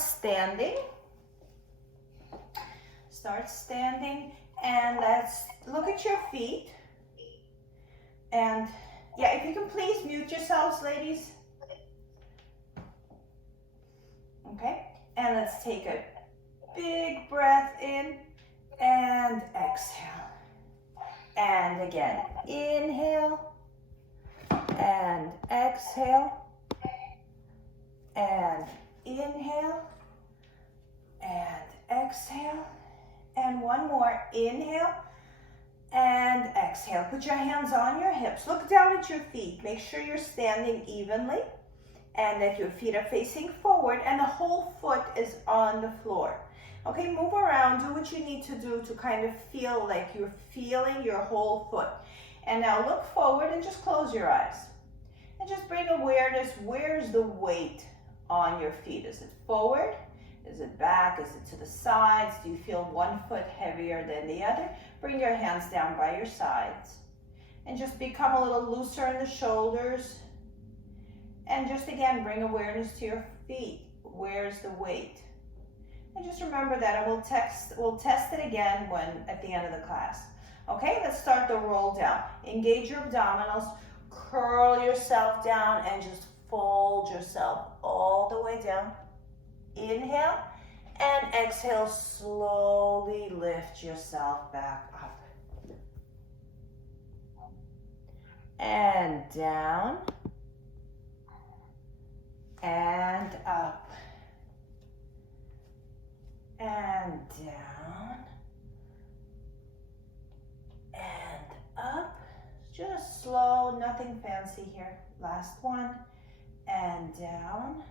standing. Start standing, and let's look at your feet. And yeah, if you can please mute yourselves, ladies. Okay, and let's take a big breath in and exhale. And again, inhale and exhale and inhale and exhale. And one more, inhale and exhale. Put your hands on your hips. Look down at your feet. Make sure you're standing evenly and that your feet are facing forward and the whole foot is on the floor. Okay, move around, do what you need to do to kind of feel like you're feeling your whole foot. And now look forward and just close your eyes. And just bring awareness, where's the weight on your feet? Is it forward? Is it back? Is it to the sides? Do you feel one foot heavier than the other? Bring your hands down by your sides. And just become a little looser in the shoulders. And just again, bring awareness to your feet. Where's the weight? And just remember that, and we'll test it again at the end of the class. Okay, let's start the roll down. Engage your abdominals, curl yourself down, and just fold yourself all the way down. Inhale, and exhale, slowly lift yourself back up. And down, and up. And down, and up. Just slow, nothing fancy here. Last one, and down,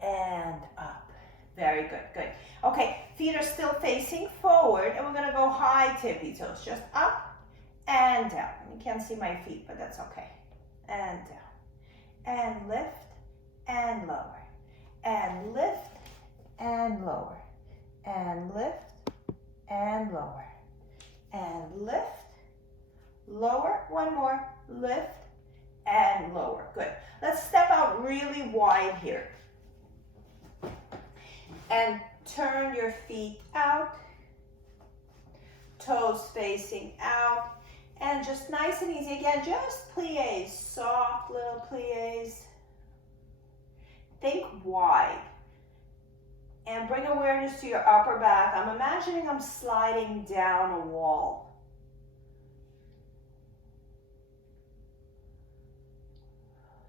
and up. Very good, good. Okay, feet are still facing forward, and we're gonna go high tippy toes. Just up and down. You can't see my feet, but that's okay. And down, and lift, and lower. And lift, and lower, and lift, and lower, and lift, lower, one more, lift, and lower. Good. Let's step out really wide here. And turn your feet out, toes facing out, and just nice and easy. Again, just plies, soft little plies. Think wide and bring awareness to your upper back. I'm imagining I'm sliding down a wall.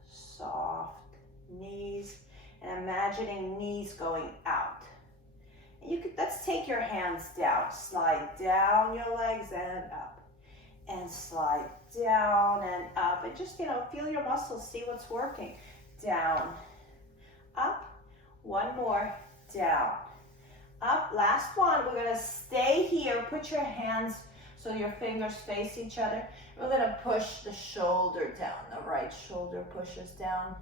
Soft knees, and imagining knees going out. And let's take your hands down. Slide down your legs and up. And slide down and up. And just, feel your muscles, see what's working. Down, up, one more, down, up, last one. We're gonna stay here, put your hands so your fingers face each other. We're gonna push the shoulder down, the right shoulder pushes down,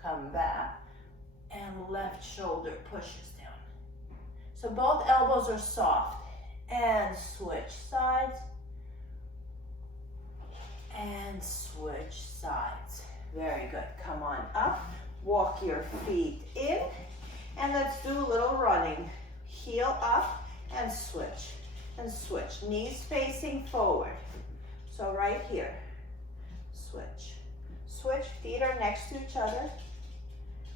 come back, and left shoulder pushes down. So both elbows are soft, and switch sides, and switch sides. Very good, come on up. Walk your feet in, and let's do a little running. Heel up, and switch, knees facing forward. So right here, switch, feet are next to each other.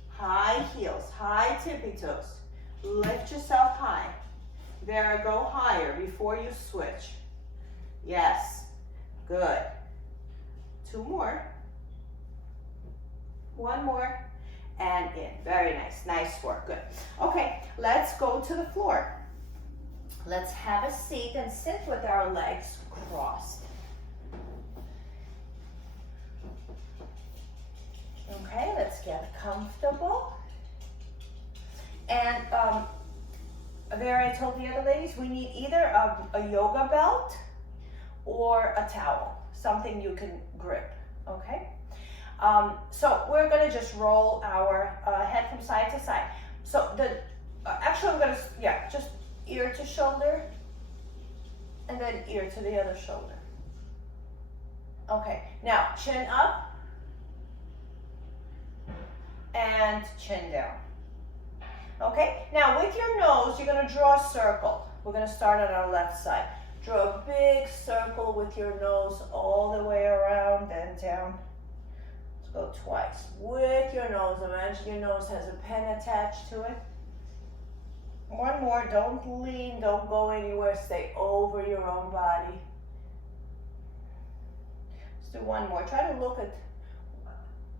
High heels, high tippy toes. Lift yourself high. There, go higher before you switch. Yes, good. Two more. One more. And in. Very nice. Nice work. Good. Okay, let's go to the floor. Let's have a seat and sit with our legs crossed. Okay, let's get comfortable. And I told the other ladies, we need either a yoga belt or a towel, something you can grip. Okay. So we're gonna just roll our head from side to side. So actually we're gonna, just ear to shoulder, and then ear to the other shoulder. Okay, now chin up, and and chin down. Okay, now with your nose, you're gonna draw a circle. We're gonna start on our left side. Draw a big circle with your nose all the way around and down. Let's go twice. With your nose, imagine your nose has a pen attached to it. One more, don't lean, don't go anywhere, stay over your own body. Let's do one more. Try to look at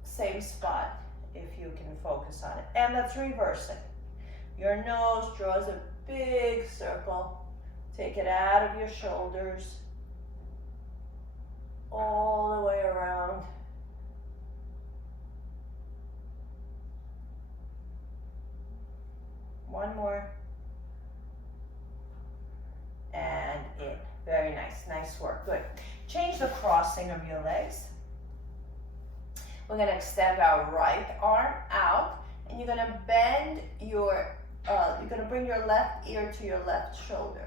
same spot if you can focus on it. And let's reverse it. Your nose draws a big circle. Take it out of your shoulders, all the way around. One more. And in. Very nice. Nice work. Good. Change the crossing of your legs. We're going to extend our right arm out, and you're going to bend your, you're going to bring your left ear to your left shoulder.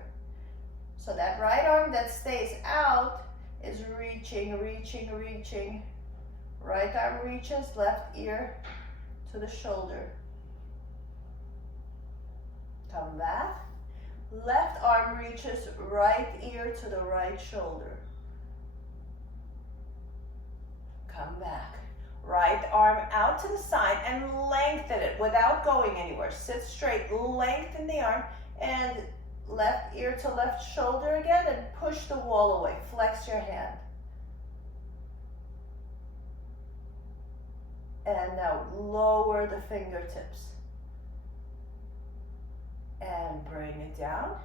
So that right arm that stays out is reaching, reaching, reaching. Right arm reaches, left ear to the shoulder. Come back. Left arm reaches, right ear to the right shoulder. Come back. Right arm out to the side and lengthen it without going anywhere. Sit straight, lengthen the arm, and left ear to left shoulder again, and push the wall away. Flex your hand. And now lower the fingertips. And bring it down.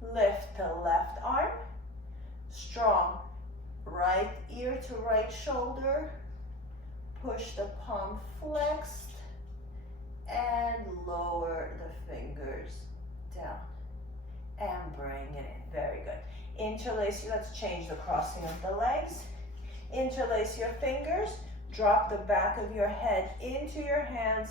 Lift the left arm. Strong. Right ear to right shoulder. Push the palm flexed. And lower the fingers down. And bring it in. Very good. Interlace, let's change the crossing of the legs. Interlace your fingers. Drop the back of your head into your hands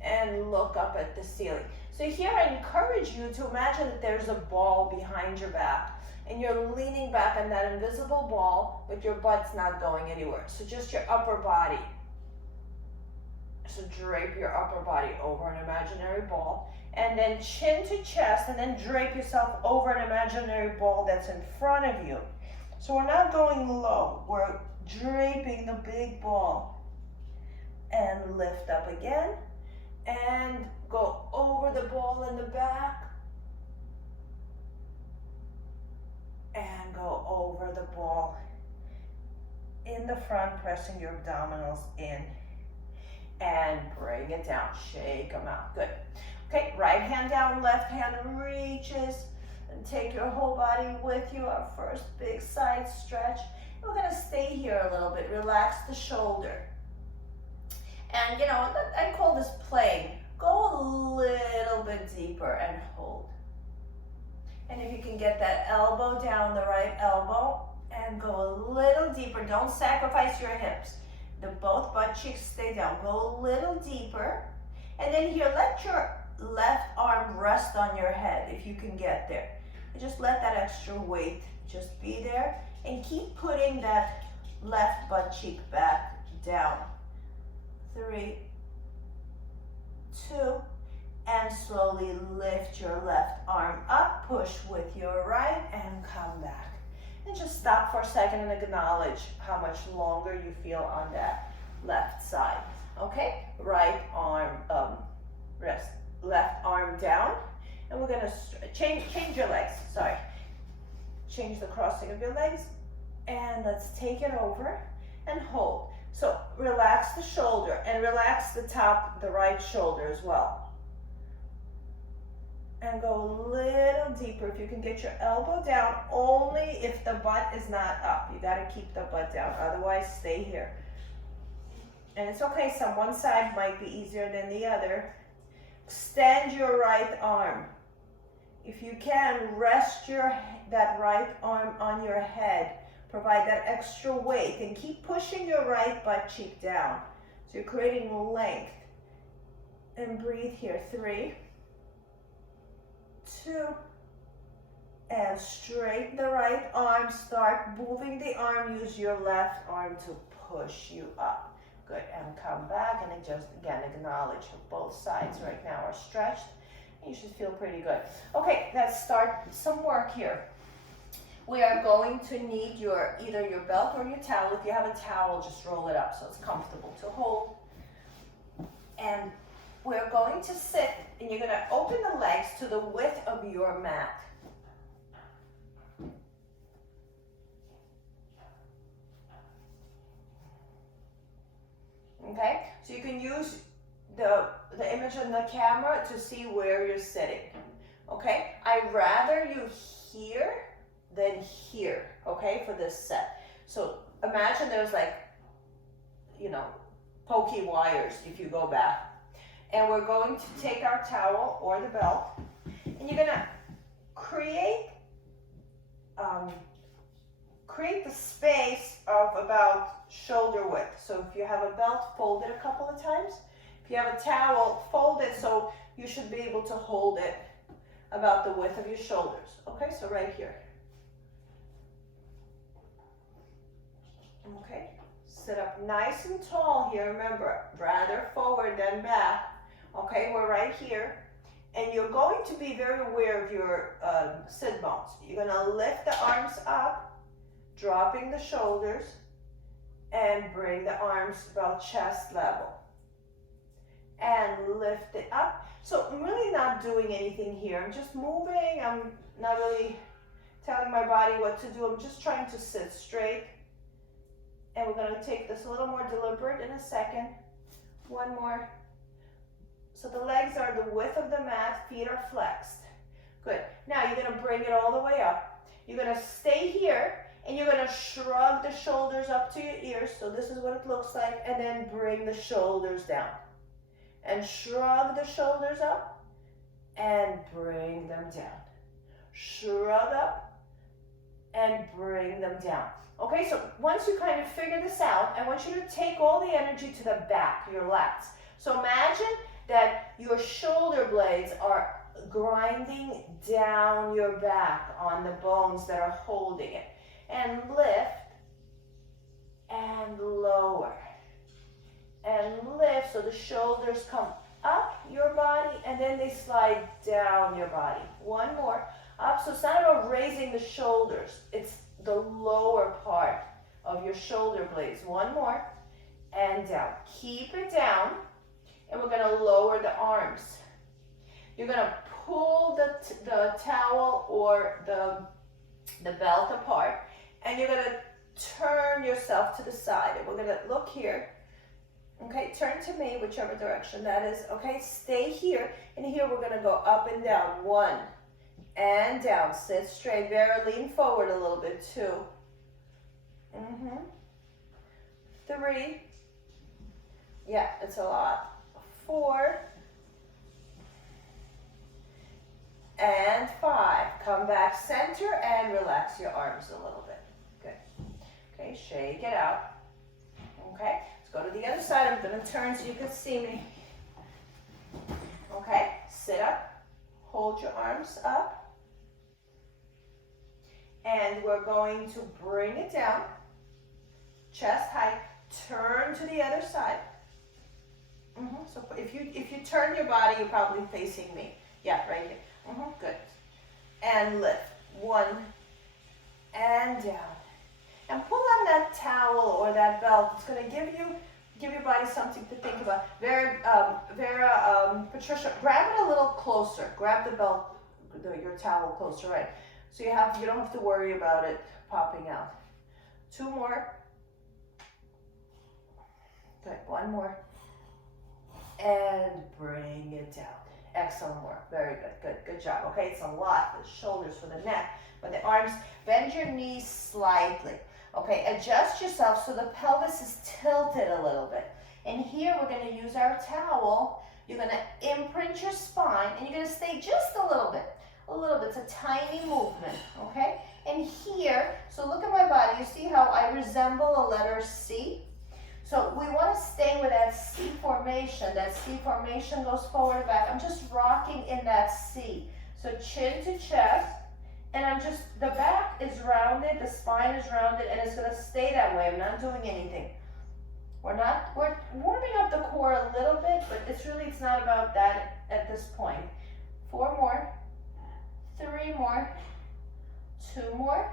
and look up at the ceiling. So here I encourage you to imagine that there's a ball behind your back and you're leaning back on that invisible ball, but your butt's not going anywhere. So just your upper body. So drape your upper body over an imaginary ball, and then chin to chest, and then drape yourself over an imaginary ball that's in front of you. So we're not going low, we're draping the big ball. And lift up again, and go over the ball in the back, and go over the ball in the front, pressing your abdominals in, and bring it down. Shake them out. Good. Okay, right hand down, left hand reaches, and take your whole body with you. Our first big side stretch. We're going to stay here a little bit. Relax the shoulder. And, you know, I call this playing. Go a little bit deeper and hold. And if you can get that elbow down, the right elbow, and go a little deeper. Don't sacrifice your hips. Both butt cheeks stay down. Go a little deeper. And then here, let your left arm rest on your head if you can get there. And just let that extra weight just be there. And keep putting that left butt cheek back down. 3, 2, and slowly lift your left arm up, push with your right, and come back. And just stop for a second and acknowledge how much longer you feel on that left side. Okay, right arm, rest, left arm down, and we're gonna change your legs, sorry. Change the crossing of your legs, and let's take it over and hold. So relax the shoulder and relax the top, the right shoulder as well. And go a little deeper. If you can get your elbow down, only if the butt is not up. You gotta keep the butt down, otherwise stay here. And it's okay, one side might be easier than the other. Extend your right arm. If you can, rest that right arm on your head. Provide that extra weight and keep pushing your right butt cheek down. So you're creating length. And breathe here. 3, 2, and straighten the right arm. Start moving the arm. Use your left arm to push you up. Good, and come back and then just, again, acknowledge both sides right now are stretched. You should feel pretty good. Okay, let's start some work here. We are going to need either your belt or your towel. If you have a towel, just roll it up so it's comfortable to hold. And we're going to sit, and you're going to open the legs to the width of your mat. Okay, so you can use the image on the camera to see where you're sitting. Okay, I'd rather you here than here, okay, for this set. So imagine there's like, you know, pokey wires if you go back. And we're going to take our towel or the belt, and you're gonna create the space of about shoulder width. So if you have a belt, fold it a couple of times. If you have a towel, fold it so you should be able to hold it about the width of your shoulders. Okay, so right here. Okay, sit up nice and tall here. Remember, rather forward than back. Okay, we're right here. And you're going to be very aware of your sit bones. You're gonna lift the arms up, dropping the shoulders, and bring the arms about chest level. And lift it up. So I'm really not doing anything here. I'm just moving. I'm not really telling my body what to do. I'm just trying to sit straight. And we're going to take this a little more deliberate in a second. One more. So the legs are the width of the mat, feet are flexed. Good. Now you're going to bring it all the way up. You're going to stay here, and you're going to shrug the shoulders up to your ears. So this is what it looks like. And then bring the shoulders down. And shrug the shoulders up and bring them down. Shrug up and bring them down. Okay, so once you kind of figure this out, I want you to take all the energy to the back, your lats. So imagine that your shoulder blades are grinding down your back on the bones that are holding it. And lift and lower. And lift so the shoulders come up your body and then they slide down your body. One more. Up, so it's not about raising the shoulders. It's the lower part of your shoulder blades. One more. And down. Keep it down. And we're going to lower the arms. You're going to pull the towel or the belt apart. And you're going to turn yourself to the side. And we're going to look here. Okay, turn to me, whichever direction that is. Okay, stay here. And here we're going to go up and down. One. And down. Sit straight. Vera, lean forward a little bit. Two. 3. Yeah, it's a lot. 4. And 5. Come back center and relax your arms a little bit. Good. Okay, shake it out. Okay, let's go to the other side. I'm going to turn so you can see me. Okay, sit up. Hold your arms up. And we're going to bring it down. Chest height. Turn to the other side. So if you turn your body, you're probably facing me. Yeah, right here. Good. And lift. 1. And down. And pull on that towel or that belt. It's going to give your body something to think about. Patricia, grab it a little closer. Grab the belt, your towel closer, right? So you don't have to worry about it popping out. 2 more. Good. 1 more. And bring it down. Excellent work. Very good. Good job. Okay, it's a lot. The shoulders for the neck. But the arms, bend your knees slightly. Okay, adjust yourself so the pelvis is tilted a little bit. And here we're going to use our towel. You're going to imprint your spine and you're going to stay just a little bit. A little bit. It's a tiny movement. Okay? And here, so look at my body. You see how I resemble a letter C? So we want to stay with that C formation. That C formation goes forward and back. I'm just rocking in that C. So chin to chest. And the back is rounded, the spine is rounded, and it's going to stay that way. I'm not doing anything. We're warming up the core a little bit, but it's not about that at this point. 4 more, 3 more, 2 more,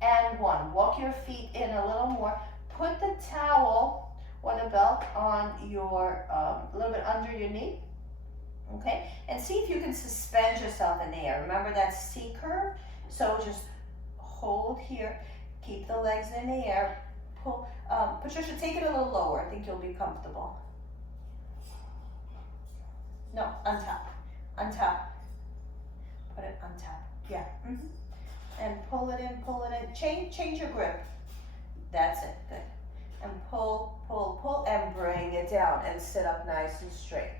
and 1. Walk your feet in a little more. Put the towel or the belt on your, a little bit under your knee, okay? And see if you can suspend yourself in the air. Remember that C curve? So just hold here, keep the legs in the air, pull. Patricia, take it a little lower. I think you'll be comfortable. No, on top, on top. Put it on top, yeah. And pull it in, change your grip. That's it, good. And pull, pull, pull, and bring it down and sit up nice and straight.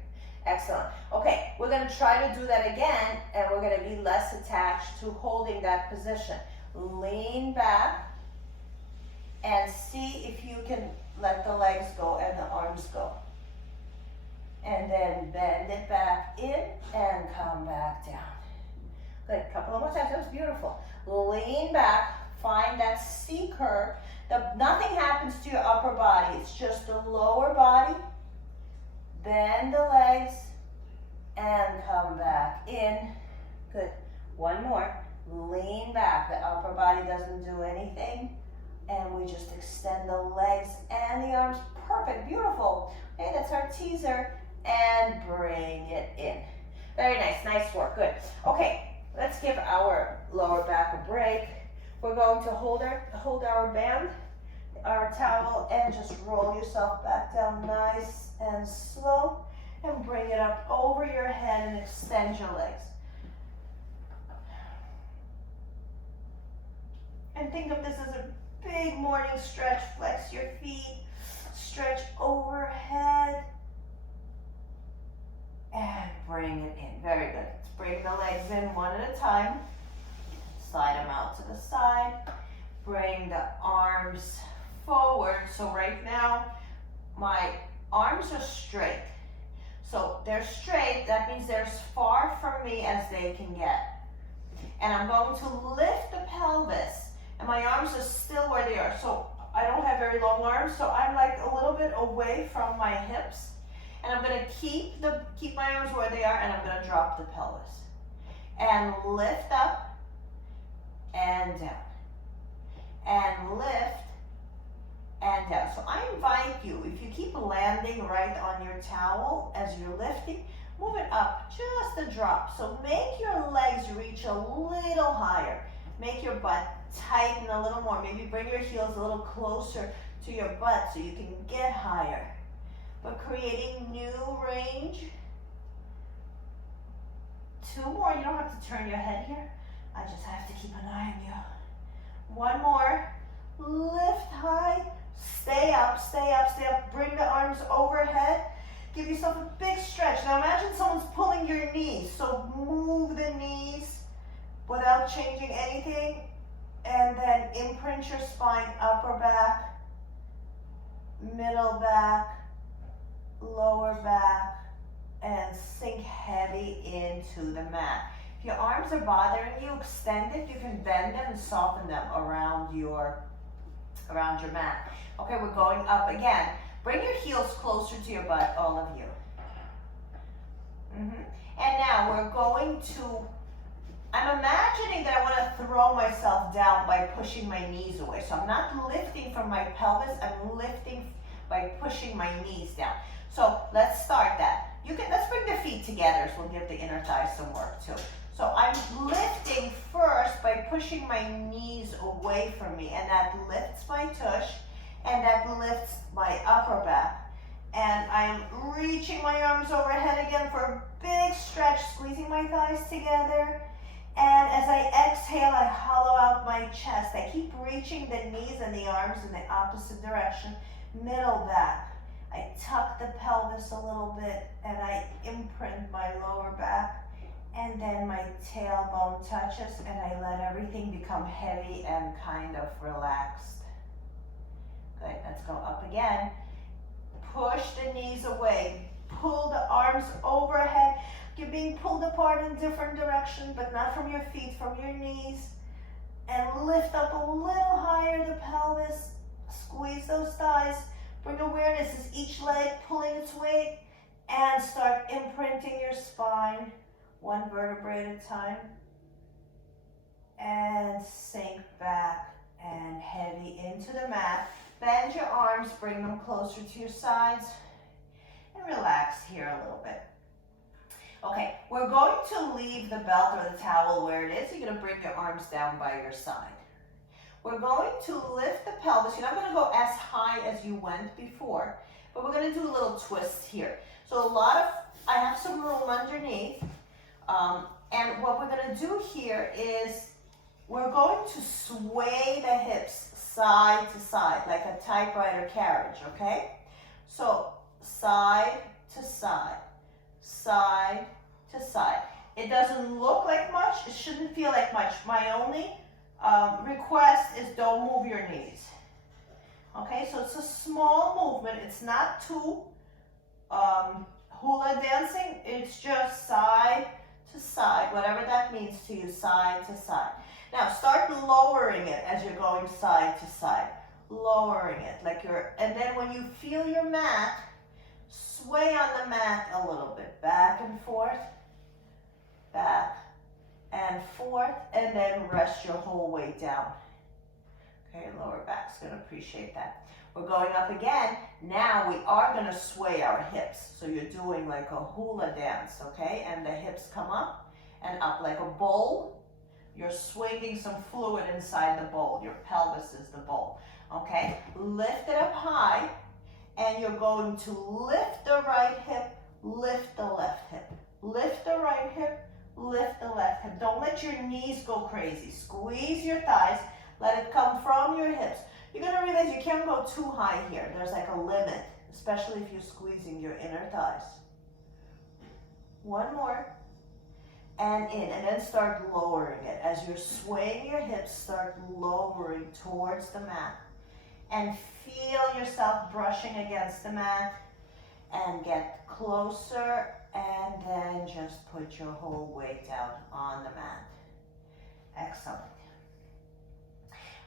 Excellent. Okay, we're gonna try to do that again, and we're gonna be less attached to holding that position. Lean back and see if you can let the legs go and the arms go. And then bend it back in and come back down. Good, couple of more times, that was beautiful. Lean back, find that C curve. Nothing happens to your upper body, it's just the lower body. Bend the legs and come back in. Good, 1 more. Lean back, the upper body doesn't do anything. And we just extend the legs and the arms. Perfect, beautiful. Okay, that's our teaser. And bring it in. Very nice, nice work, good. Okay, let's give our lower back a break. We're going to hold our band, our towel, and just roll yourself back down nice and slow. And bring it up over your head and extend your legs. And think of this as a big morning stretch. Flex your feet, stretch overhead, and bring it in. Very good. Let's bring the legs in one at a time. Slide them out to the side. Bring the arms forward. So right now, my arms are straight. So they're straight, that means they're as far from me as they can get. And I'm going to lift the pelvis, and my arms are still where they are. So I don't have very long arms, so I'm like a little bit away from my hips. And I'm gonna keep my arms where they are, and I'm gonna drop the pelvis. And lift up, and down. And lift, and down. So I invite you, if you keep landing right on your towel as you're lifting, move it up just a drop. So make your legs reach a little higher. Make your butt tighten a little more. Maybe bring your heels a little closer to your butt so you can get higher. But creating new range. 2 more, you don't have to turn your head here. I just have to keep an eye on you. 1 more, lift high, stay up, stay up, stay up. Bring the arms overhead. Give yourself a big stretch. Now imagine someone's pulling your knees. So move the knees without changing anything. And then imprint your spine, upper back, middle back, lower back, and sink heavy into the mat. If your arms are bothering you, extend it. You can bend them and soften them around your mat. Okay, we're going up again. Bring your heels closer to your butt, all of you. And now we're going to, I'm imagining that I want to throw myself down by pushing my knees away. So I'm not lifting from my pelvis, I'm lifting by pushing my knees down. So let's start that. Let's bring the feet together, so we'll give the inner thighs some work too. So I'm lifting first by pushing my knees away from me, and that lifts my tush, and that lifts my upper back. And I'm reaching my arms overhead again for a big stretch, squeezing my thighs together. And as I exhale, I hollow out my chest. I keep reaching the knees and the arms in the opposite direction. Middle back. I tuck the pelvis a little bit, and I imprint my lower back. And then my tailbone touches, and I let everything become heavy and kind of relaxed. Good, let's go up again. Push the knees away. Pull the arms overhead. You're being pulled apart in different directions, but not from your feet, from your knees. And lift up a little higher the pelvis. Squeeze those thighs. Bring awareness as each leg pulling its weight, and start imprinting your spine one vertebrae at a time. And sink back and heavy into the mat. Bend your arms, bring them closer to your sides, and relax here a little bit. Okay, we're going to leave the belt or the towel where it is. You're going to bring your arms down by your side. We're going to lift the pelvis. You're not going to go as high as you went before, but we're going to do a little twist here. So I have some room underneath, and what we're going to do here is we're going to sway the hips side to side, like a typewriter carriage, okay? So side to side, side to side. It doesn't look like much. It shouldn't feel like much. My only request is don't move your knees. Okay, so it's a small movement. It's not too hula dancing. It's just side to side, whatever that means to you, side to side. Now start lowering it as you're going side to side. Lowering it like and then when you feel your mat, sway on the mat a little bit, back and forth, back and forth, and then rest your whole weight down. Okay, lower back's gonna appreciate that. We're going up again. Now we are gonna sway our hips. So you're doing like a hula dance, okay? And the hips come up and up like a bowl. You're swinging some fluid inside the bowl. Your pelvis is the bowl, okay? Lift it up high, and you're going to lift the right hip, lift the left hip. Lift the right hip, lift the left hip. Don't let your knees go crazy. Squeeze your thighs. Let it come from your hips. You're going to realize you can't go too high here. There's like a limit, especially if you're squeezing your inner thighs. One more. And in. And then start lowering it. As you're swaying your hips, start lowering towards the mat. And feel yourself brushing against the mat. And get closer. And then just put your whole weight down on the mat. Excellent.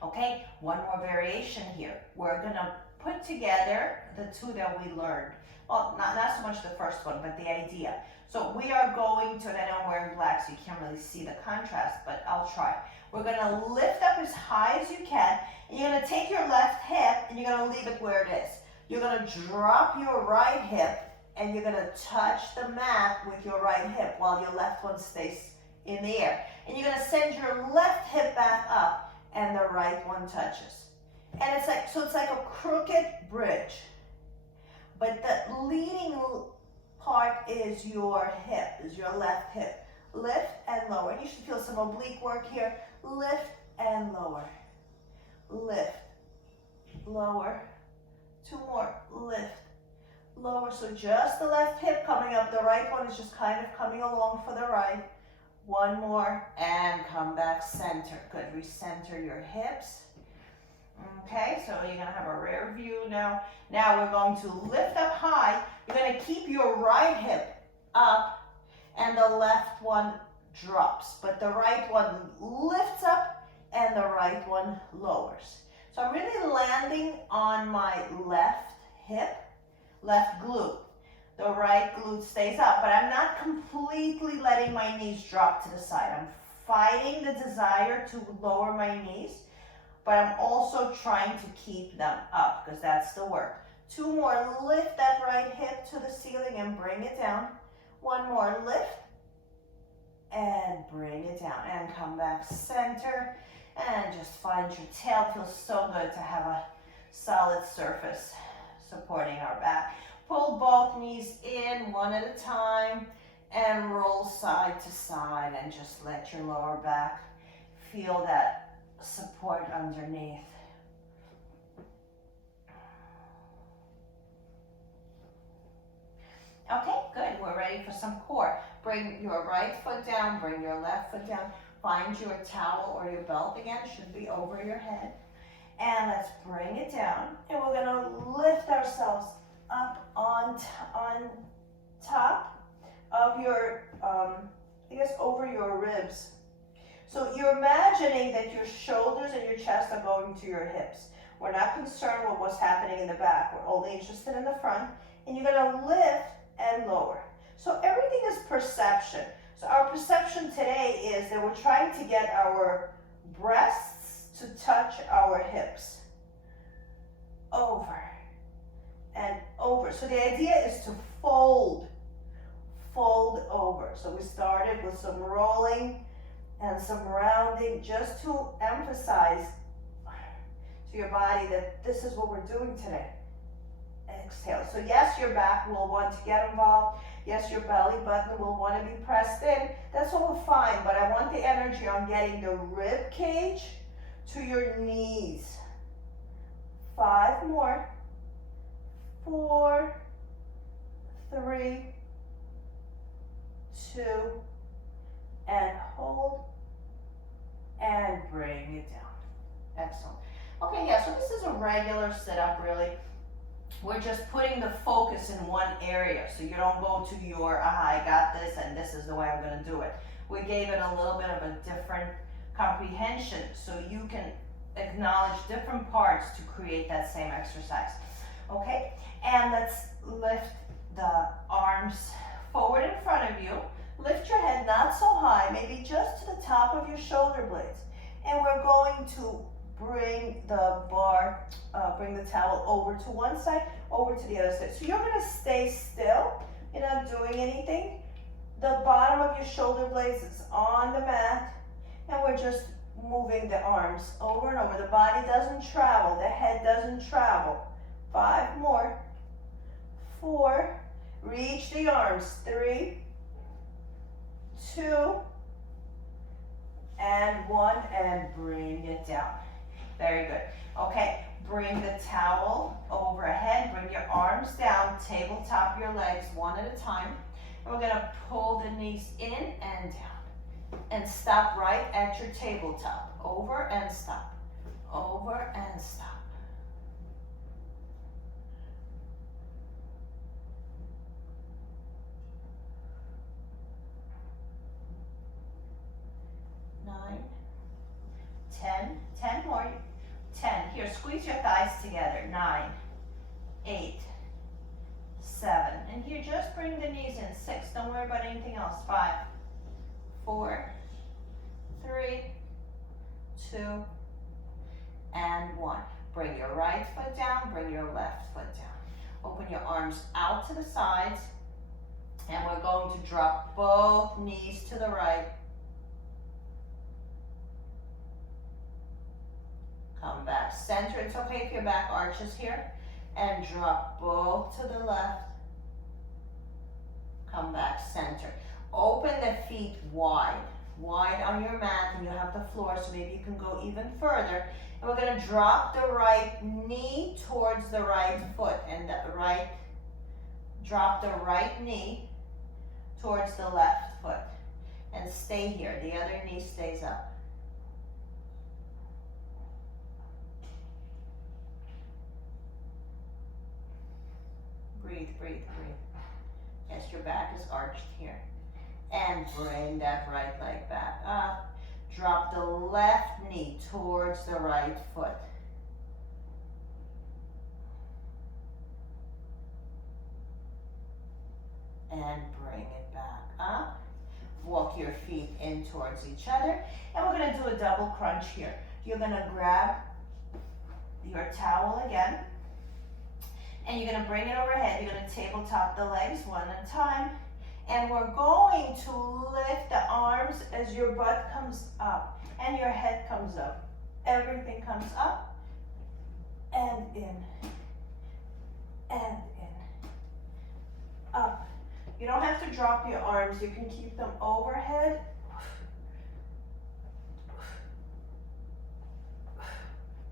Okay, one more variation here. We're gonna put together the two that we learned. Well, not so much the first one, but the idea. So we are going to, and I know I'm wearing black so you can't really see the contrast, but I'll try. We're gonna lift up as high as you can, and you're gonna take your left hip and you're gonna leave it where it is. You're gonna drop your right hip and you're gonna touch the mat with your right hip while your left one stays in the air. And you're gonna send your left hip back up and the right one touches. And it's like, so it's like a crooked bridge. But the leading part is your hip, is your left hip. Lift and lower. You should feel some oblique work here. Lift and lower. Lift, lower. Two more, lift, lower. So just the left hip coming up. The right one is just kind of coming along for the right. One more, and come back center. Good, recenter your hips. Okay, so you're gonna have a rear view now. Now we're going to lift up high. You're gonna keep your right hip up, and the left one drops. But the right one lifts up, and the right one lowers. So I'm really landing on my left hip, left glute. The right glute stays up, but I'm not completely letting my knees drop to the side. I'm fighting the desire to lower my knees, but I'm also trying to keep them up because that's the work. Two more, lift that right hip to the ceiling and bring it down. One more, lift and bring it down and come back center and just find your tail. It feels so good to have a solid surface supporting our back. Pull both knees in one at a time and roll side to side and just let your lower back feel that support underneath. Okay, good. We're ready for some core. Bring your right foot down, bring your left foot down. Find your towel or your belt again, should be over your head. And let's bring it down. And we're gonna lift ourselves up on top of your, I guess over your ribs. So you're imagining that your shoulders and your chest are going to your hips. We're not concerned with what's happening in the back. We're only interested in the front. And you're gonna lift and lower. So everything is perception. So our perception today is that we're trying to get our breasts to touch our hips. Over and over. So the idea is to fold over. So we started with some rolling and some rounding just to emphasize to your body that this is what we're doing today. Exhale. So yes, your back will want to get involved. Yes, your belly button will want to be pressed in. That's all fine, but I want the energy on getting the rib cage to your knees. 5 more. 4, 3, 2, and hold, and bring it down. Excellent. Okay, yeah, so this is a regular sit-up, really. We're just putting the focus in one area, so you don't go to your, I got this, and this is the way I'm gonna do it. We gave it a little bit of a different comprehension, so you can acknowledge different parts to create that same exercise. Okay, and let's lift the arms forward in front of you. Lift your head not so high, maybe just to the top of your shoulder blades. And we're going to bring the bar, bring the towel over to one side, over to the other side. So you're gonna stay still, you're not doing anything. The bottom of your shoulder blades is on the mat, and we're just moving the arms over and over. The body doesn't travel, the head doesn't travel. 5 more. 4, reach the arms. 3, 2, and 1, and bring it down. Very good. Okay, bring the towel overhead, bring your arms down, tabletop your legs one at a time. And we're gonna pull the knees in and down. And stop right at your tabletop. Over and stop. Over and stop. Nine, 10, 10 more. 10. Here, squeeze your thighs together. 9, 8, 7. And here, just bring the knees in. 6. Don't worry about anything else. 5, 4, 3, 2, and 1. Bring your right foot down. Bring your left foot down. Open your arms out to the sides. And we're going to drop both knees to the right. Come back, center. It's okay if your back arches here. And drop both to the left. Come back, center. Open the feet wide. Wide on your mat, and you have the floor, so maybe you can go even further. And we're gonna drop the right knee towards the right foot. And drop the right knee towards the left foot. And stay here. The other knee stays up. Breathe, breathe, breathe. Yes, your back is arched here. And bring that right leg back up. Drop the left knee towards the right foot. And bring it back up. Walk your feet in towards each other. And we're gonna do a double crunch here. You're gonna grab your towel again. And you're gonna bring it overhead. You're gonna tabletop the legs one at a time. And we're going to lift the arms as your butt comes up and your head comes up. Everything comes up and in and in. Up. You don't have to drop your arms. You can keep them overhead.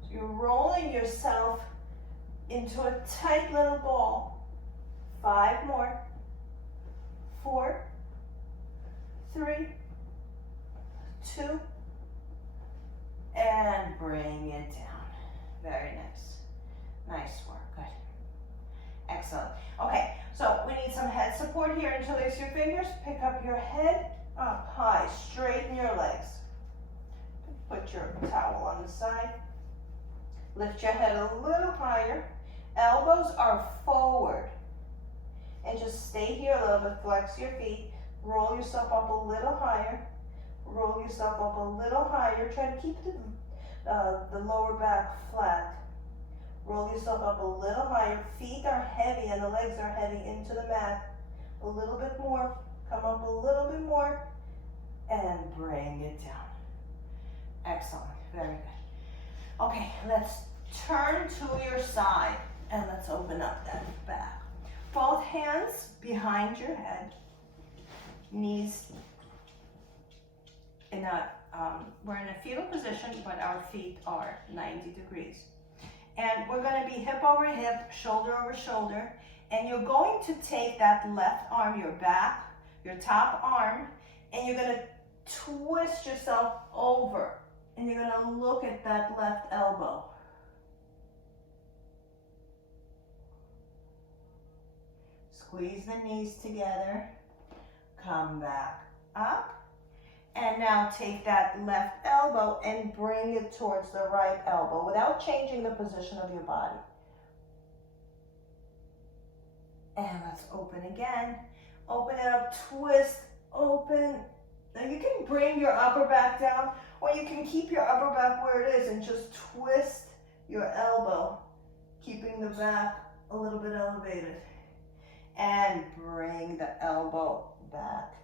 So you're rolling yourself into a tight little ball. 5 more. 4, 3, 2, and bring it down. Very nice. Nice work. Good. Excellent. Okay, so we need some head support here. Interlace your fingers. Pick up your head up high. Straighten your legs. Put your towel on the side. Lift your head a little higher. Elbows are forward. And just stay here a little bit. Flex your feet. Roll yourself up a little higher. Roll yourself up a little higher. Try to keep the lower back flat. Roll yourself up a little higher. Feet are heavy and the legs are heavy into the mat. A little bit more. Come up a little bit more. And bring it down. Excellent. Very good. Okay, let's turn to your side and let's open up that back. Both hands behind your head. Knees in a, we're in a fetal position, but our feet are 90 degrees. And we're going to be hip over hip, shoulder over shoulder. And you're going to take that left arm, your back, your top arm, and you're going to twist yourself over. And you're going to look at that left elbow. Squeeze the knees together. Come back up. And now take that left elbow and bring it towards the right elbow without changing the position of your body. And let's open again. Open it up, twist, open. Now you can bring your upper back down, or you can keep your upper back where it is and just twist your elbow, keeping the back a little bit elevated. And bring the elbow back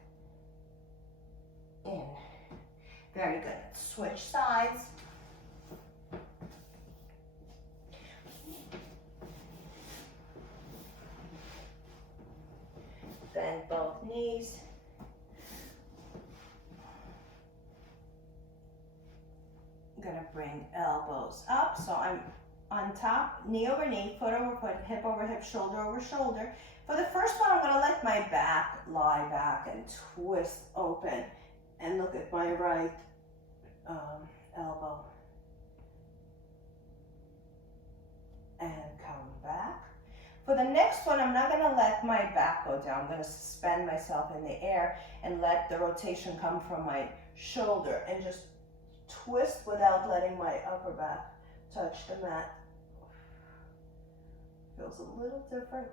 in. Very good. Switch sides. Bend both knees. I'm gonna bring elbows up. So I'm on top, knee over knee, foot over foot, hip over hip, shoulder over shoulder. For the first one, I'm gonna let my back lie back and twist open and look at my right elbow. And come back. For the next one, I'm not gonna let my back go down. I'm gonna suspend myself in the air and let the rotation come from my shoulder and just twist without letting my upper back touch the mat. Feels a little different.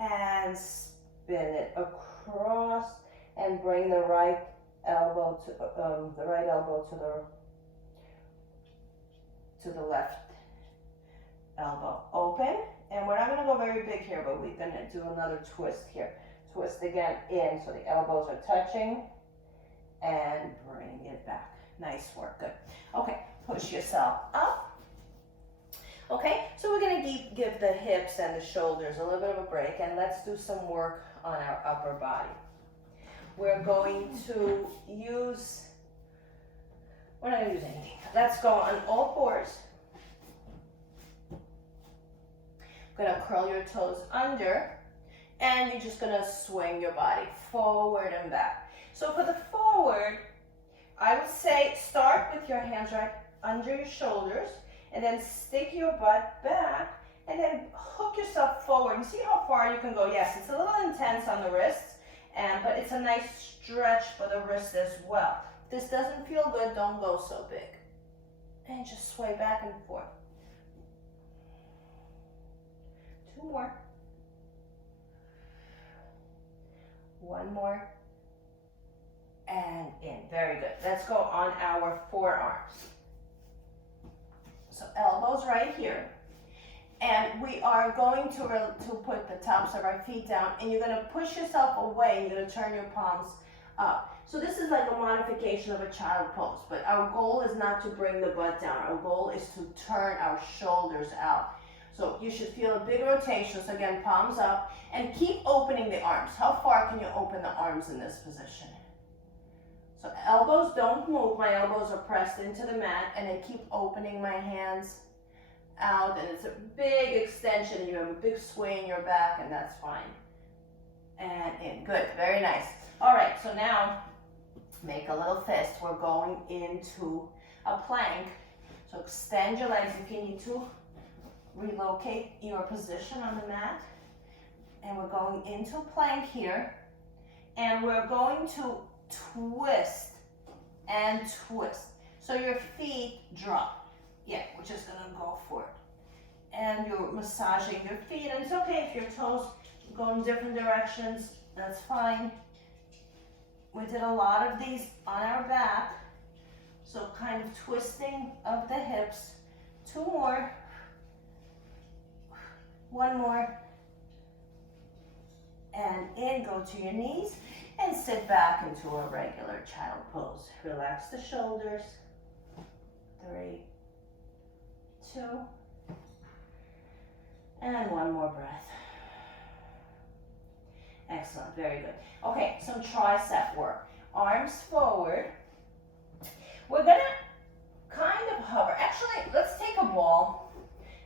And spin it across and bring the right elbow to the left elbow. Open, and we're not going to go very big here, but we're going to do another twist here. Twist again in, so the elbows are touching, and bring it back. Nice work, good. Okay, push yourself up. Okay, so we're going to give the hips and the shoulders a little bit of a break, and let's do some work on our upper body. We're going to use, we're not going to use anything. Let's go on all fours. Going to curl your toes under, and you're just going to swing your body forward and back. So for the forward, I would say start with your hands right under your shoulders, and then stick your butt back, and then hook yourself forward. You see how far you can go? Yes, it's a little intense on the wrists, but it's a nice stretch for the wrist as well. If this doesn't feel good, don't go so big. And just sway back and forth. 2 more. 1 more. And in. Very good. Let's go on our forearms. So elbows right here. And we are going to put the tops of our feet down, and you're going to push yourself away, and you're going to turn your palms up. So this is like a modification of a child pose, but our goal is not to bring the butt down. Our goal is to turn our shoulders out. So you should feel a big rotation. So again, palms up, and keep opening the arms. How far can you open the arms in this position? So elbows don't move. My elbows are pressed into the mat, and I keep opening my hands out, and it's a big extension. You have a big sway in your back, and that's fine. And in. Good. Very nice. All right. So now make a little fist. We're going into a plank. So extend your legs if you need to. Relocate your position on the mat. And we're going into plank here. And we're going to twist and twist. So your feet drop. Yeah, we're just gonna go for it. And you're massaging your feet, and it's okay if your toes go in different directions, that's fine. We did a lot of these on our back, so kind of twisting of the hips. 2 more, 1 more, and in, go to your knees, and sit back into a regular child pose. Relax the shoulders. 3, 2, and 1 more breath. Excellent, very good. Okay, some tricep work. Arms forward. We're gonna kind of hover. Actually, let's take a ball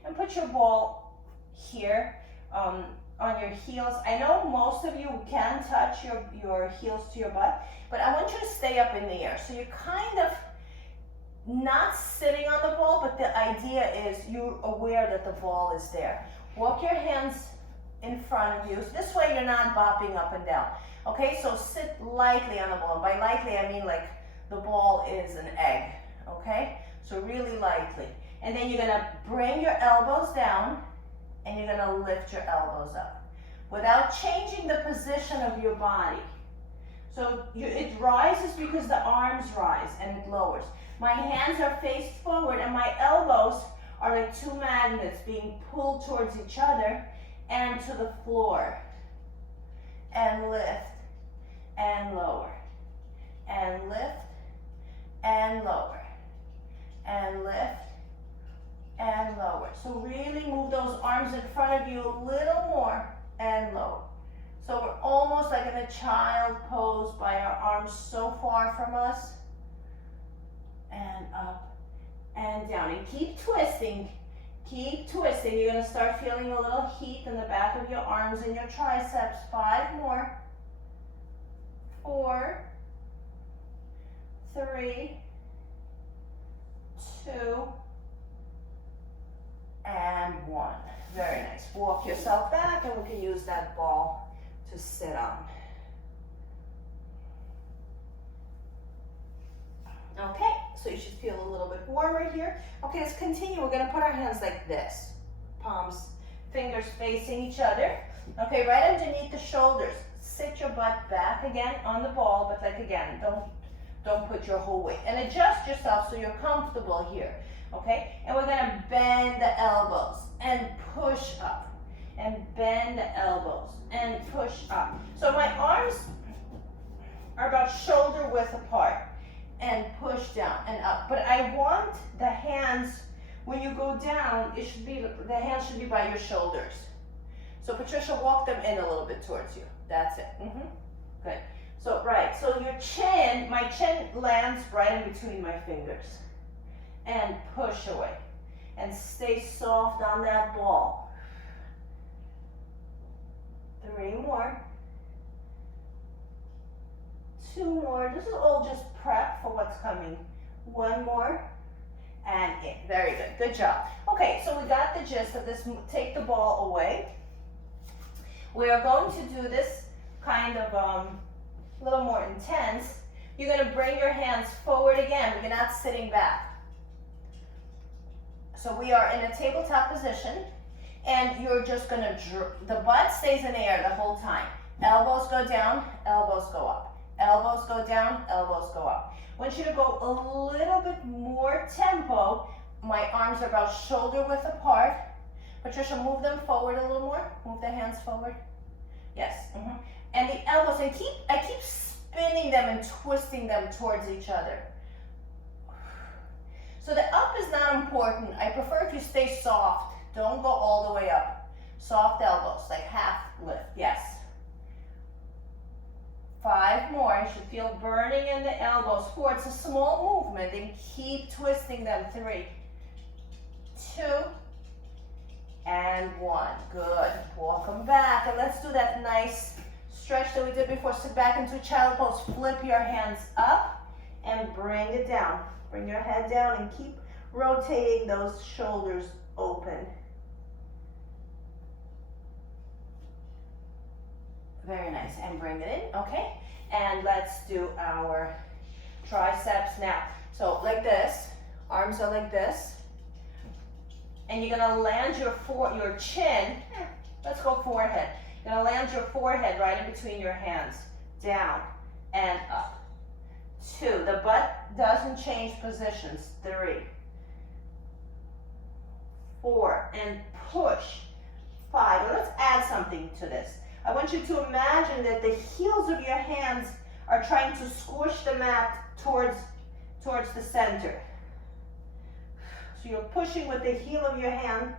and put your ball here on your heels. I know most of you can touch your heels to your butt, but I want you to stay up in the air. So you're kind of not sitting on the ball, but the idea is you're aware that the ball is there. Walk your hands in front of you. So this way you're not bopping up and down. Okay, so sit lightly on the ball. By lightly, I mean like the ball is an egg. Okay, so really lightly. And then you're gonna bring your elbows down and you're gonna lift your elbows up without changing the position of your body. So it rises because the arms rise and it lowers. My hands are faced forward and my elbows are like 2 magnets being pulled towards each other and to the floor. And lift and lower. And lift and lower. And lift and lower. So really move those arms in front of you a little more and lower. So we're almost like in a child pose by our arms so far from us. And up and down. And keep twisting. Keep twisting. You're going to start feeling a little heat in the back of your arms and your triceps. 5 more. 4, 3, 2, and 1. Very nice. Walk yourself back and we can use that ball to sit on. Okay, so you should feel a little bit warmer here. Okay, let's continue. We're gonna put our hands like this. Palms, fingers facing each other. Okay, right underneath the shoulders. Sit your butt back again on the ball, but like again, don't put your whole weight. And adjust yourself so you're comfortable here. Okay, and we're gonna bend the elbows and push up. And bend the elbows and push up. So my arms are about shoulder width apart. And push down and up. But I want the hands, when you go down, the hands should be by your shoulders. So Patricia, walk them in a little bit towards you. That's it. Good. So, right. So your chin, my chin lands right in between my fingers. And push away. And stay soft on that ball. 3 more. 2 more. This is all just prep for what's coming. 1 more. And in. Very good. Good job. Okay, so we got the gist of this. Take the ball away. We are going to do this kind of a little more intense. You're going to bring your hands forward again. We're not sitting back. So we are in a tabletop position. And you're just going to, the butt stays in the air the whole time. Elbows go down, elbows go up. Elbows go down, elbows go up. I want you to go a little bit more tempo. My arms are about shoulder width apart. Patricia, move them forward a little more. Move the hands forward. Yes. And the elbows, I keep spinning them and twisting them towards each other. So the up is not important. I prefer if you stay soft. Don't go all the way up. Soft elbows, like half lift. Yes. 5 more. You should feel burning in the elbows. 4. It's a small movement and keep twisting them. 3, 2, and 1. Good. Walk them back. And let's do that nice stretch that we did before. Sit back into child pose. Flip your hands up and bring it down. Bring your head down and keep rotating those shoulders open. Very nice. And bring it in. Okay. And let's do our triceps now. So like this. Arms are like this. And you're gonna land your chin, let's go forehead. You're gonna land your forehead right in between your hands. Down and up. 2, the butt doesn't change positions. 3, 4, and push. 5, let's add something to this. I want you to imagine that the heels of your hands are trying to squish the mat towards the center. So you're pushing with the heel of your hand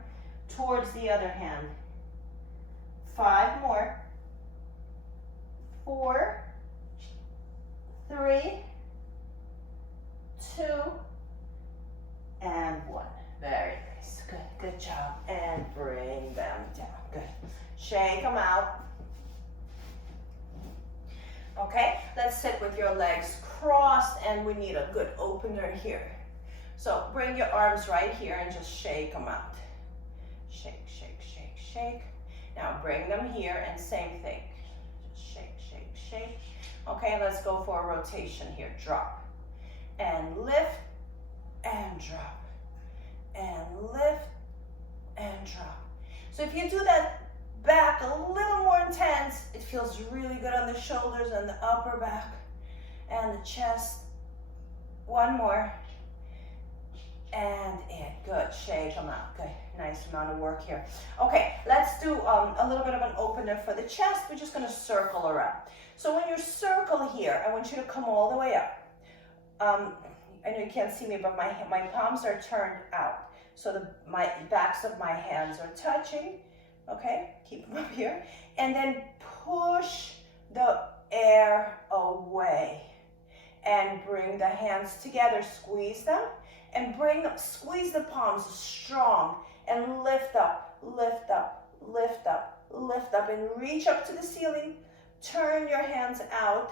towards the other hand. 5 more. 4, 3, 2, and 1. Very nice. Good, good job. And bring them down. Good. Shake them out. Okay, let's sit with your legs crossed, and we need a good opener here. So bring your arms right here and just shake them out. Shake, shake, shake, shake. Now bring them here and same thing. Just shake, shake, shake. Okay, let's go for a rotation here. Drop and lift and drop and lift and drop. So if you do that back a little more intense, it feels really good on the shoulders and the upper back and the chest. 1 more. And in. Good. Shake them out. Good. Nice amount of work here. Okay, let's do a little bit of an opener for the chest. We're just going to circle around. So when you circle here, I want you to come all the way up. I know you can't see me, but my palms are turned out. So my backs of my hands are touching. Okay, keep them up here. And then push the air away. And bring the hands together. Squeeze them. And squeeze the palms strong. And lift up, lift up, lift up, lift up. And reach up to the ceiling. Turn your hands out.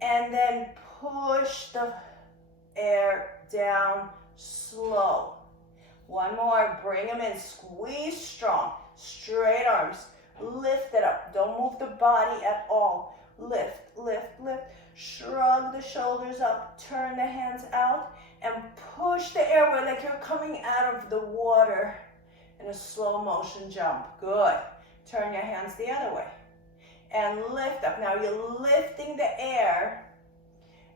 And then push the air down slow. 1 more. Bring them in. Squeeze strong. Straight arms. Lift it up. Don't move the body at all. Lift, lift, lift. Shrug the shoulders up. Turn the hands out. And push the airway like you're coming out of the water in a slow motion jump. Good. Turn your hands the other way. And lift up. Now you're lifting the air.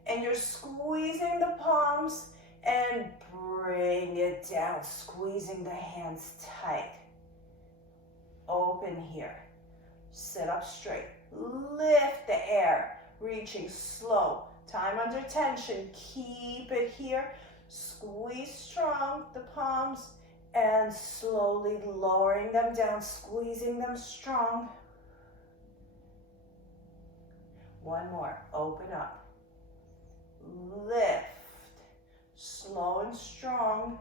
And you're squeezing the palms. And bring it down. Squeezing the hands tight. Open here. Sit up straight. Lift the air. Reaching slow. Time under tension. Keep it here. Squeeze strong the palms. And slowly lowering them down. Squeezing them strong. 1 more. Open up. Lift. Slow and strong.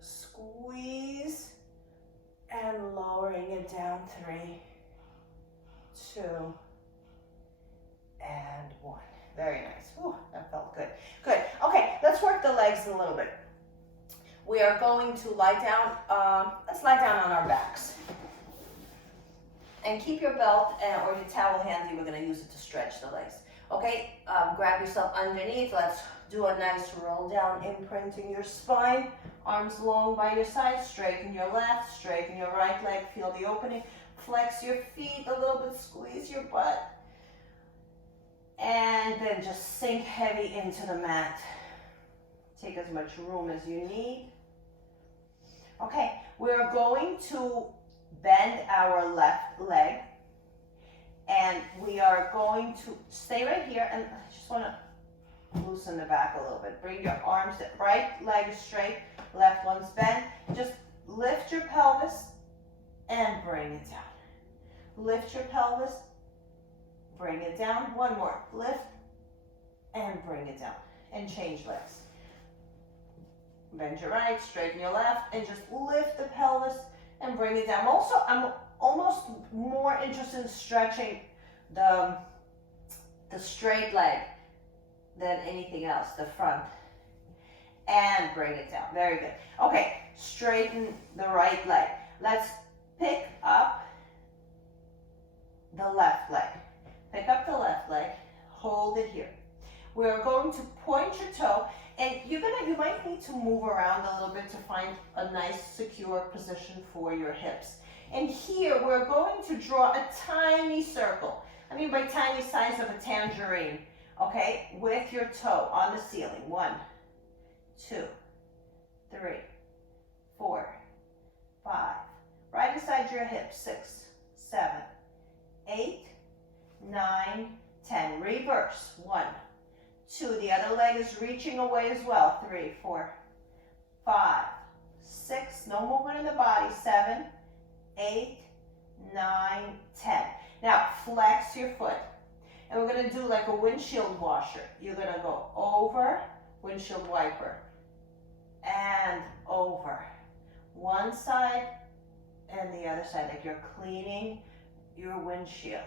Squeeze. And lowering it down. 3, 2, and 1. Very nice. Ooh, that felt good. Good. Okay, let's work the legs a little bit. We are going to lie down. Let's lie down on our backs. And keep your belt or your towel handy. We're going to use it to stretch the legs. Okay, grab yourself underneath. Let's do a nice roll down, imprinting your spine. Arms long by your side. Straighten your left, straighten your right leg. Feel the opening. Flex your feet a little bit. Squeeze your butt. And then just sink heavy into the mat. Take as much room as you need. Okay, we're going to bend our left leg. And we are going to stay right here. And I just want to loosen the back a little bit. Bring your arms, right leg is straight, left one's bent. Just lift your pelvis and bring it down. Lift your pelvis, bring it down. 1 more. Lift and bring it down. And change legs. Bend your right, straighten your left, and just lift the pelvis and bring it down. Also, I'm almost more interested in stretching the straight leg than anything else, the front. And bring it down. Very good. Okay, straighten the right leg. Let's pick up the left leg. Pick up the left leg. Hold it here. we're going to point your toe, and you might need to move around a little bit to find a nice secure position for your hips. And here we're going to draw a tiny circle. I mean by tiny, size of a tangerine, okay? With your toe on the ceiling. 1, 2, 3, 4, 5. Right inside your hips. 6, 7, 8, 9, 10. Reverse. 1, 2. The other leg is reaching away as well. 3, 4, 5, 6. No movement in the body. 7, 8, 9, 10. Now flex your foot. And we're going to do like a windshield washer. You're going to go over, windshield wiper, and over. One side and the other side, like you're cleaning your windshield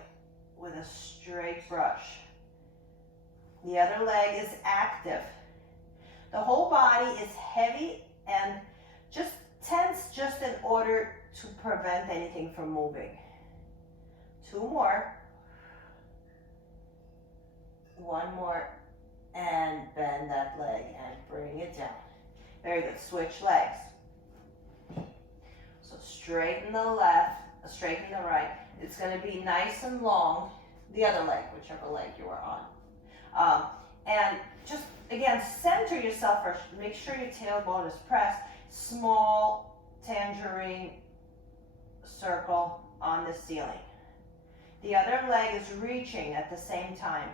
with a straight brush. The other leg is active. The whole body is heavy and just tense just in order to prevent anything from moving. 2 more. 1 more. And bend that leg and bring it down. Very good. Switch legs. So straighten the left, straighten the right. It's going to be nice and long. The other leg, whichever leg you are on. And just, again, center yourself first. Make sure your tailbone is pressed. Small tangerine circle on the ceiling. The other leg is reaching at the same time.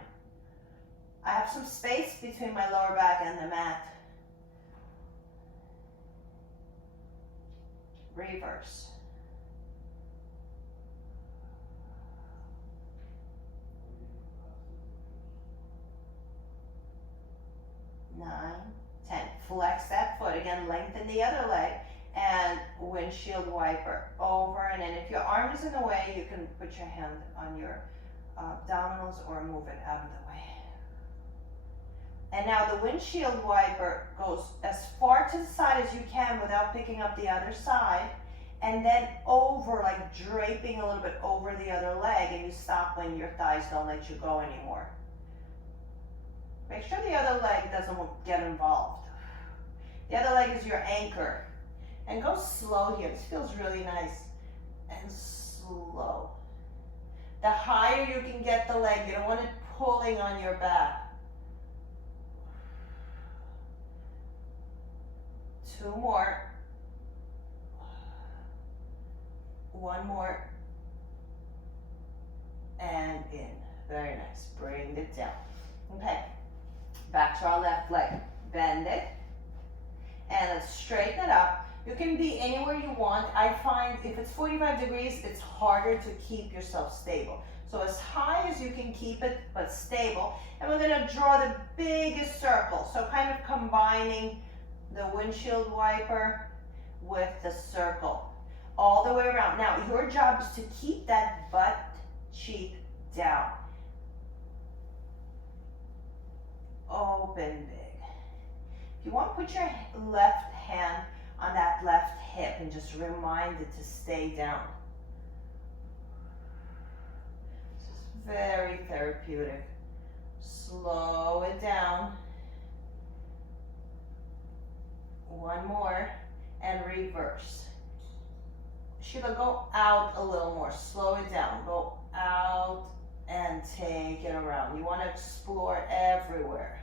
I have some space between my lower back and the mat. Reverse. Nine, 10. Flex that foot. Again, lengthen the other leg and windshield wiper over and in. If your arm is in the way, you can put your hand on your abdominals or move it out of the way. And now the windshield wiper goes as far to the side as you can without picking up the other side, and then over, like draping a little bit over the other leg, and you stop when your thighs don't let you go anymore. Make sure the other leg doesn't get involved. The other leg is your anchor. And go slow here. This feels really nice. And slow. The higher you can get the leg, you don't want it pulling on your back. 2 more. 1 more. And in. Very nice. Bring it down. Okay. Back to our left leg. Bend it. And let's straighten it up. You can be anywhere you want. I find if it's 45 degrees, it's harder to keep yourself stable. So as high as you can keep it, but stable. And we're going to draw the biggest circle. So kind of combining the windshield wiper with the circle all the way around. Now, your job is to keep that butt cheek down. Open big. If you want, put your left hand on that left hip and just remind it to stay down. This is very therapeutic. Slow it down. 1 more and reverse. Sheila, go out a little more. Slow it down. Go out and take it around. You want to explore everywhere.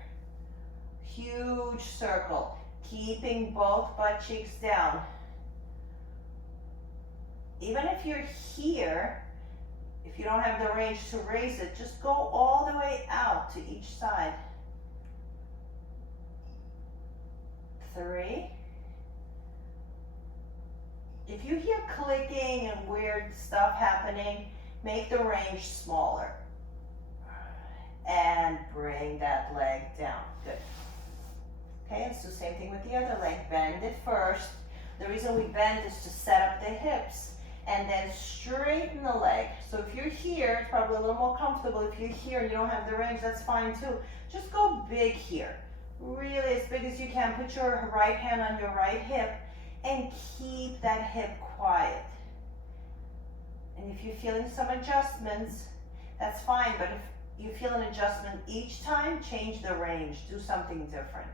Huge circle. Keeping both butt cheeks down. Even if you're here, if you don't have the range to raise it, just go all the way out to each side. 3. If you hear clicking and weird stuff happening, make the range smaller. And bring that leg down. Good. Okay, let's do the same thing with the other leg. Bend it first. The reason we bend is to set up the hips. And then straighten the leg. So if you're here, it's probably a little more comfortable. If you're here and you don't have the range, that's fine too. Just go big here. Really as big as you can. Put your right hand on your right hip and keep that hip quiet. And if you're feeling some adjustments, that's fine. But if you feel an adjustment each time, change the range, do something different.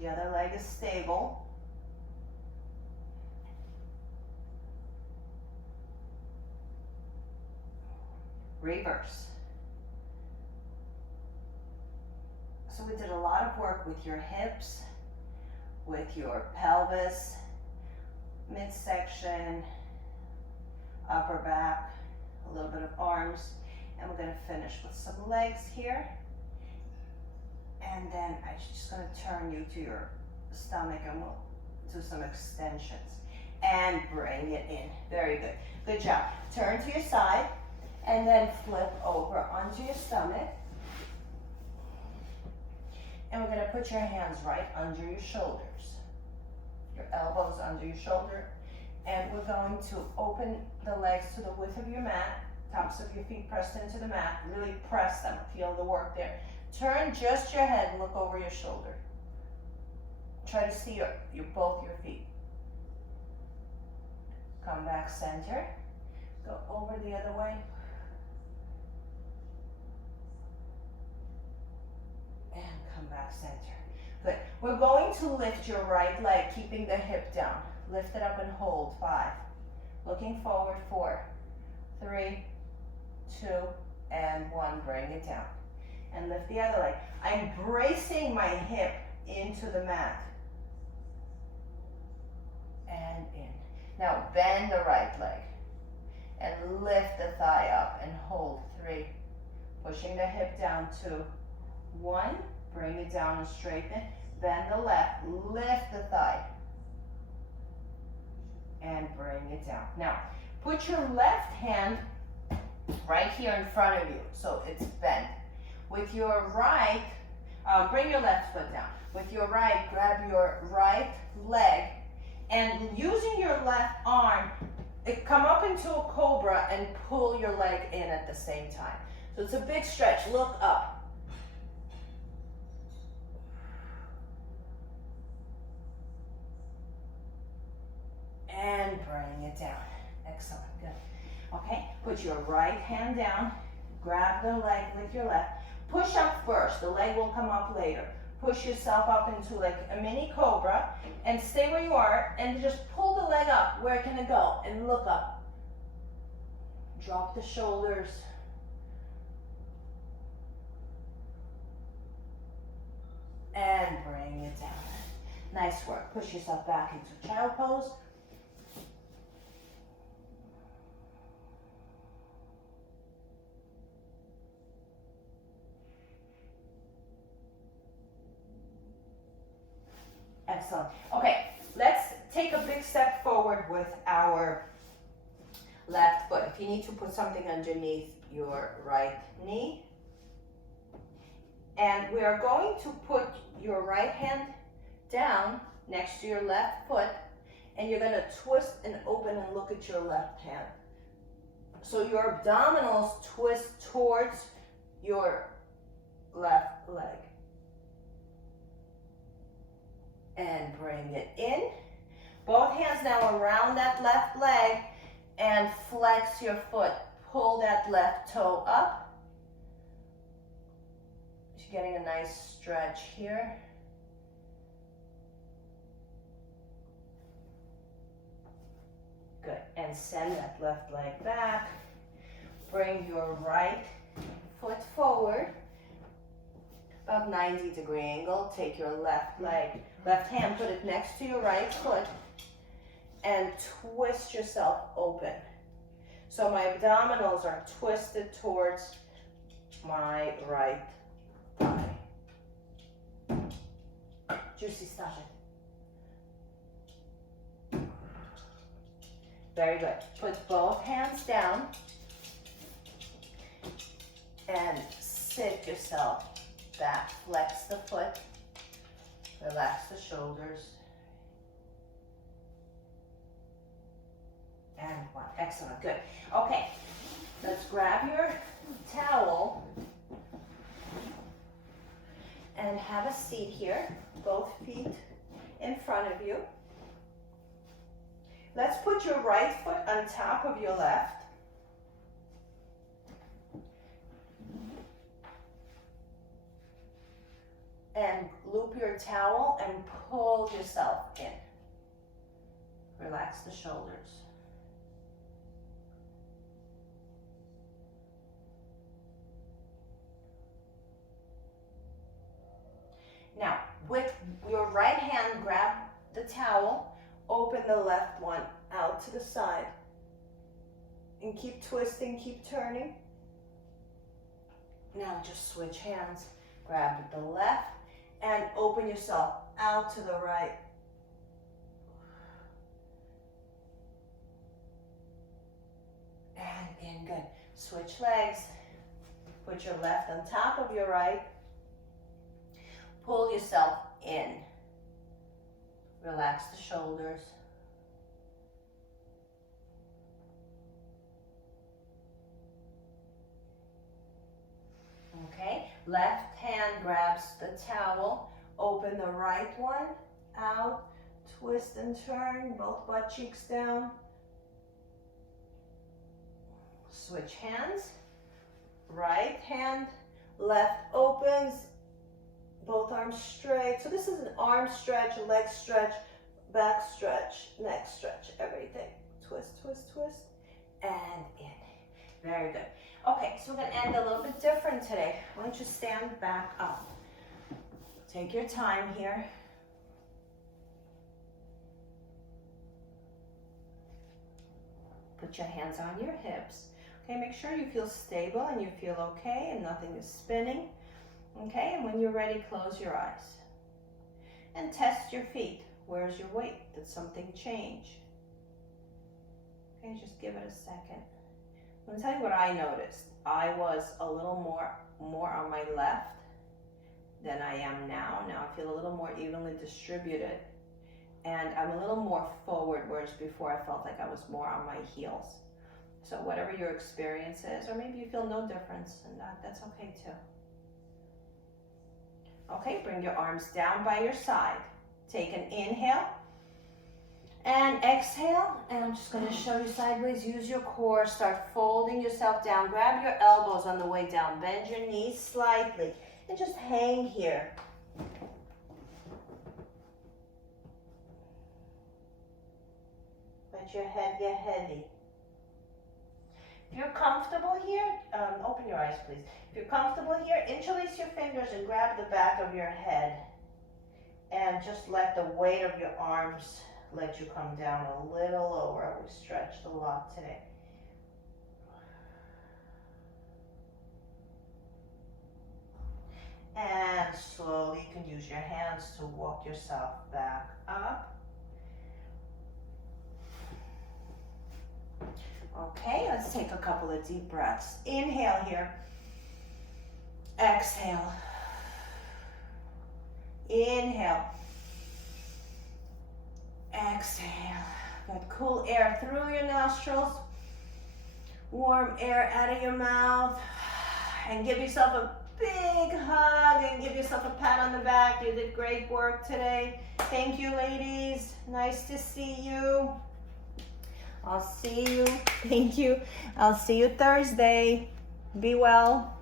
The other leg is stable. Reverse. So we did a lot of work with your hips, with your pelvis, midsection, upper back, a little bit of arms, and we're going to finish with some legs here. And then I'm just going to turn you to your stomach and we'll do some extensions. And bring it in. Very good. Good job. Turn to your side and then flip over onto your stomach. And we're going to put your hands right under your shoulders. Your elbows under your shoulder. And we're going to open the legs to the width of your mat. Tops of your feet pressed into the mat. Really press them. Feel the work there. Turn just your head and look over your shoulder. Try to see both your feet. Come back center. Go over the other way. And come back center. Good. We're going to lift your right leg, keeping the hip down. Lift it up and hold. 5. Looking forward. 4, 3, 2, and 1. Bring it down. And lift the other leg. I'm bracing my hip into the mat. And in. Now bend the right leg. And lift the thigh up and hold. 3. Pushing the hip down. 2, 1. Bring it down and straighten. Bend the left. Lift the thigh. And bring it down. Now, put your left hand right here in front of you, so it's bent. With your right, bring your left foot down. With your right, grab your right leg, and using your left arm, come up into a cobra and pull your leg in at the same time. So it's a big stretch. Look up. And bring it down. Excellent. Good. Okay, put your right hand down. Grab the leg with your left. Push up first. The leg will come up later. Push yourself up into like a mini cobra and stay where you are and just pull the leg up. Where can it go? And look up. Drop the shoulders. And bring it down. Nice work. Push yourself back into child pose. Excellent. Okay, let's take a big step forward with our left foot. If you need to put something underneath your right knee. And we are going to put your right hand down next to your left foot, and you're going to twist and open and look at your left hand. So your abdominals twist towards your left leg. And bring it in. Both hands now around that left leg and flex your foot. Pull that left toe up. You're getting a nice stretch here. Good. And send that left leg back. Bring your right foot forward. About 90-degree angle. Take your left leg, left hand, put it next to your right foot and twist yourself open. So my abdominals are twisted towards my right thigh. Juicy, stop it. Very good. Put both hands down and sit yourself back. Flex the foot. Relax the shoulders. And 1. Excellent. Good. Okay. Let's grab your towel and have a seat here. Both feet in front of you. Let's put your right foot on top of your left. And loop your towel and pull yourself in. Relax the shoulders. Now, with your right hand, grab the towel, open the left one out to the side, and keep twisting, keep turning. Now just switch hands. Grab the left and open yourself out to the right. And in, good. Switch legs. Put your left on top of your right. Pull yourself in. Relax the shoulders. Okay, left hand grabs the towel, open the right one out, twist and turn, both butt cheeks down. Switch hands, right hand, left opens, both arms straight. So this is an arm stretch, leg stretch, back stretch, neck stretch, everything. Twist, twist, twist, and in. Very good. Okay, so we're gonna end a little bit different today. Why don't you stand back up? Take your time here. Put your hands on your hips. Okay, make sure you feel stable and you feel okay and nothing is spinning. Okay, and when you're ready, close your eyes. And test your feet. Where's your weight? Did something change? Okay, just give it a second. I'm gonna tell you what I noticed. I was a little more on my left than I am now. Now I feel a little more evenly distributed. And I'm a little more forward, whereas before I felt like I was more on my heels. So whatever your experience is, or maybe you feel no difference, and that's okay too. Okay, bring your arms down by your side. Take an inhale and exhale, and I'm just going to show you sideways. Use your core, start folding yourself down. Grab your elbows on the way down. Bend your knees slightly and just hang here. Let your head get heavy. If you're comfortable here, open your eyes please. If you're comfortable here, interlace your fingers and grab the back of your head. And just let the weight of your arms let you come down a little lower. We stretched a lot today. And slowly you can use your hands to walk yourself back up. Okay, let's take a couple of deep breaths. Inhale here. Exhale. Inhale. Exhale. Good. Cool air through your nostrils. Warm air out of your mouth. And give yourself a big hug and give yourself a pat on the back. You did great work today. Thank you, ladies. Nice to see you. I'll see you. Thank you. I'll see you Thursday. Be well.